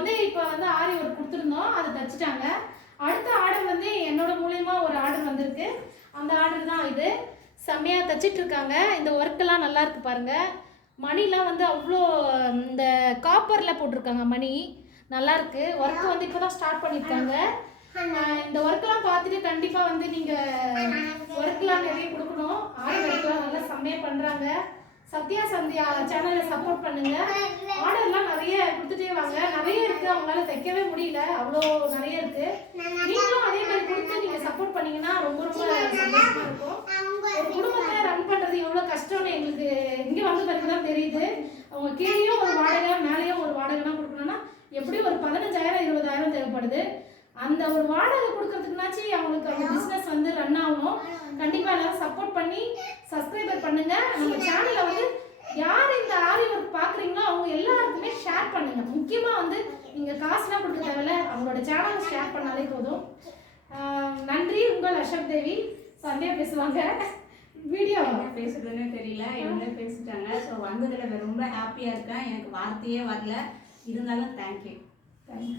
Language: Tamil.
வந்து இப்போ வந்து ஆரி ஒர்க் கொடுத்துருந்தோம். அதை தச்சுட்டாங்க. அடுத்த ஆர்டர் வந்து என்னோட மூலயமா ஒரு ஆர்டர் வந்திருக்கு. அந்த ஆர்டர் தான் இது. செம்மையாக தச்சிட்டு இருக்காங்க இந்த ஒர்க்கெல்லாம் நல்லா இருக்கு பாருங்க. மணிலாம் வந்து அவ்வளோ இந்த காப்பரில் போட்டிருக்காங்க மணி. நல்லா இருக்கு. ஒர்க் வந்து இப்போ தான் ஸ்டார்ட் பண்ணியிருக்காங்க இந்த ஒர்க்கெல்லாம் பார்த்துட்டு கண்டிப்பாக வந்து நீங்கள் ஒர்க்கெலாம் நிறைய கொடுக்கணும். ஆரி ஒர்க்லாம் நல்லா செம்மையாக பண்ணுறாங்க சத்யா சந்தியா சேனலை சப்போர்ட் பண்ணுங்க. ஆர்டர் நிறைய கொடுத்துட்டே வாங்க நிறைய இருக்கு தைக்கவே முடியல. அவ்வளோ நிறைய இருக்கு. நீங்களும் அதே மாதிரி கொடுத்து நீங்க சப்போர்ட் பண்ணீங்கன்னா ரொம்ப ரொம்ப சந்தோஷமா இருக்கும். ஒரு குடும்பத்தை ரன் பண்றது எவ்வளவு கஷ்டம்னு எங்களுக்கு இங்க வந்து பார்த்தீங்கன்னா தான் தெரியுது. அவங்க கீழேயும் ஒரு வாடகை மேலேயும் ஒரு வாடகைலாம் கொடுக்கணும்னா எப்படியும் ஒரு பதினஞ்சாயிரம் இருபதாயிரம் தேவைப்படுது. அந்த ஒரு வாடகை கொடுக்கறதுக்குனாச்சு அவங்களுக்கு அந்த பிஸ்னஸ் வந்து ரன் ஆகணும். கண்டிப்பா எல்லாரும் சப்போர்ட் பண்ணி சப்ஸ்கிரைபர் பண்ணுங்க. நம்ம சேனலை வந்து யார் இந்த ஆரி ஒர்க் பாக்குறீங்களோ அவங்க எல்லாருக்குமே ஷேர் பண்ணுங்க முக்கியமா வந்து நீங்க காசுலாம் கொடுக்க தேவையில்ல. அவங்களோட சேனலை ஷேர் பண்ணாலே போதும். நன்றி உங்கள் அசோக் தேவி. சந்தியா பேசுவாங்க. வீடியோ. பேசுறதுன்னு தெரியல. இவங்க பேசிட்டாங்க? ஸோ வந்ததுல ரொம்ப ஹாப்பியா இருக்கேன் எனக்கு வார்த்தையே வரல. இருந்தாலும் தேங்க்யூ தேங்க்யூ